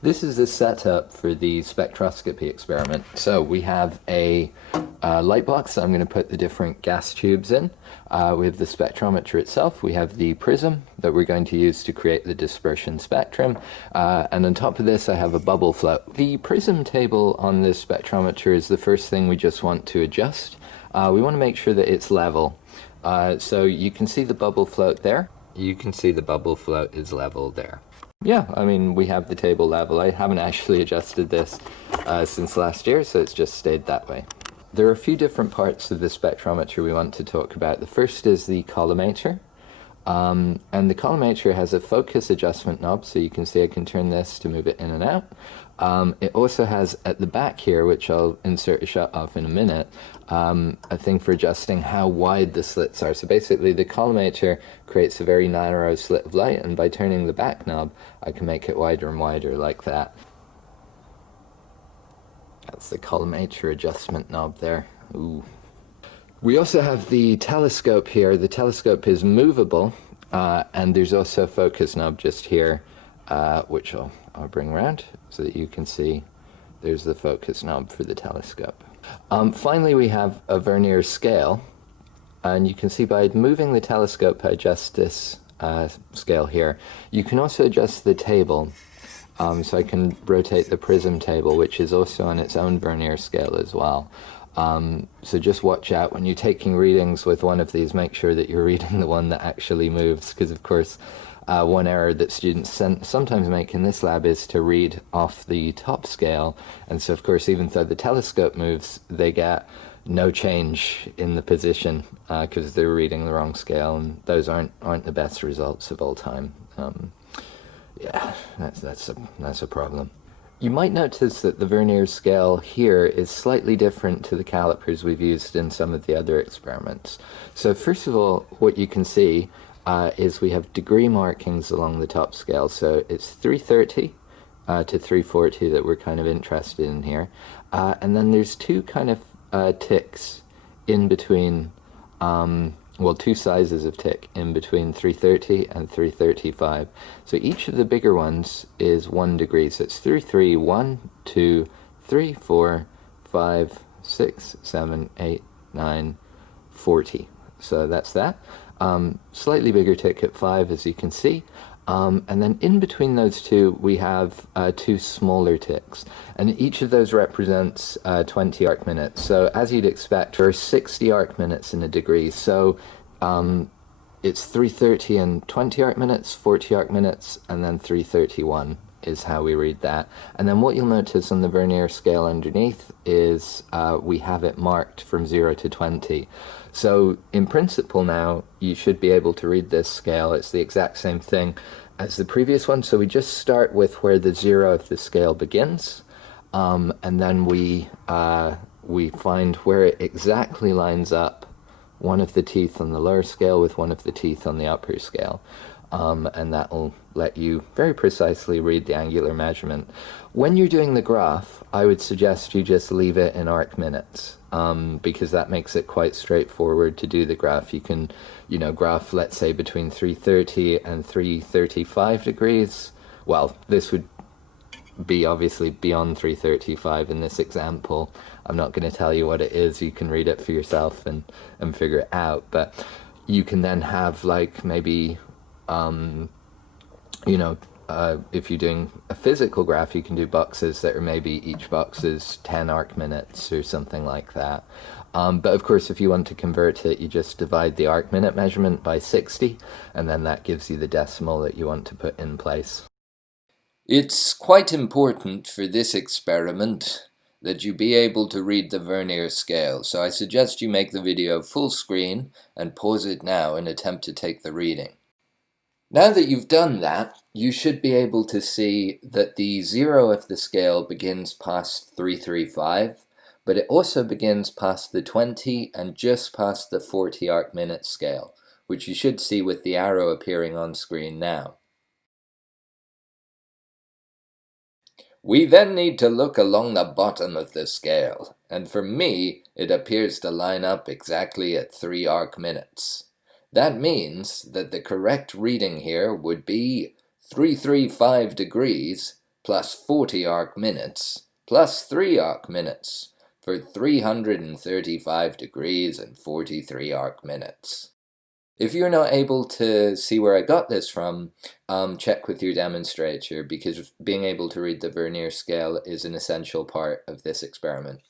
This is the setup for the spectroscopy experiment. So we have a light box that I'm going to put the different gas tubes in. We have the spectrometer itself. We have the prism that we're going to use to create the dispersion spectrum. And on top of this, I have a bubble float. The prism table on this spectrometer is the first thing we just want to adjust. We want to make sure that it's level. So you can see the bubble float there. You can see the bubble float is level there. Yeah, I mean, we have the table level. I haven't actually adjusted this since last year, so it's just stayed that way. There are a few different parts of the spectrometer we want to talk about. The first is the collimator. And the collimator has a focus adjustment knob, so you can see I can turn this to move it in and out. It also has at the back here, which I'll insert a shot of in a minute, a thing for adjusting how wide the slits are. So basically the collimator creates a very narrow slit of light, and by turning the back knob I can make it wider and wider like that. That's the collimator adjustment knob there. Ooh. We also have the telescope here. The telescope is movable, and there's also a focus knob just here, which I'll bring around so that you can see there's the focus knob for the telescope. Finally, we have a vernier scale, and you can see by moving the telescope, I adjust this scale here. You can also adjust the table. So I can rotate the prism table, which is also on its own vernier scale as well. So just watch out when you're taking readings with one of these, make sure that you're reading the one that actually moves, because of course one error that students sometimes make in this lab is to read off the top scale, and so of course even though the telescope moves, they get no change in the position because they're reading the wrong scale, and those aren't the best results of all time. Yeah, that's a problem. You might notice that the vernier scale here is slightly different to the calipers we've used in some of the other experiments. So first of all, what you can see is we have degree markings along the top scale. So it's 330 to 340 that we're kind of interested in here. And then there's two kind of ticks in between, well, two sizes of tick in between 330 and 335. So each of the bigger ones is 1 degree. So it's 3, 3, 1, 2, 3, 4, 5, 6, 7, 8, 9, 40. So that's that. Slightly bigger tick at 5, as you can see. And then in between those two, we have two smaller ticks. And each of those represents 20 arc minutes. So as you'd expect, there are 60 arc minutes in a degree. So it's 330 and 20 arc minutes, 40 arc minutes, and then 331 is how we read that. And then what you'll notice on the vernier scale underneath is we have it marked from 0 to 20. So in principle now, you should be able to read this scale. It's the exact same thing as the previous one. So we just start with where the 0 of the scale begins, and then we find where it exactly lines up one of the teeth on the lower scale with one of the teeth on the upper scale. And that will let you very precisely read the angular measurement. When you're doing the graph, I would suggest you just leave it in arc minutes, because that makes it quite straightforward to do the graph. You can, graph, let's say, between 330 and 335 degrees. Well, this would be obviously beyond 335 in this example. I'm not going to tell you what it is. You can read it for yourself and figure it out. But you can then have like maybe if you're doing a physical graph, you can do boxes that are maybe each box is 10 arc minutes or something like that. But of course, if you want to convert it, you just divide the arc minute measurement by 60, and then that gives you the decimal that you want to put in place. It's quite important for this experiment that you be able to read the vernier scale, so I suggest you make the video full screen and pause it now and attempt to take the reading. Now that you've done that, you should be able to see that the 0 of the scale begins past 335, but it also begins past the 20 and just past the 40 arc minute scale, which you should see with the arrow appearing on screen now. We then need to look along the bottom of the scale, and for me, it appears to line up exactly at 3 arc minutes. That means that the correct reading here would be 335 degrees plus 40 arc minutes plus 3 arc minutes for 335 degrees and 43 arc minutes. If you're not able to see where I got this from, check with your demonstrator, because being able to read the Vernier scale is an essential part of this experiment.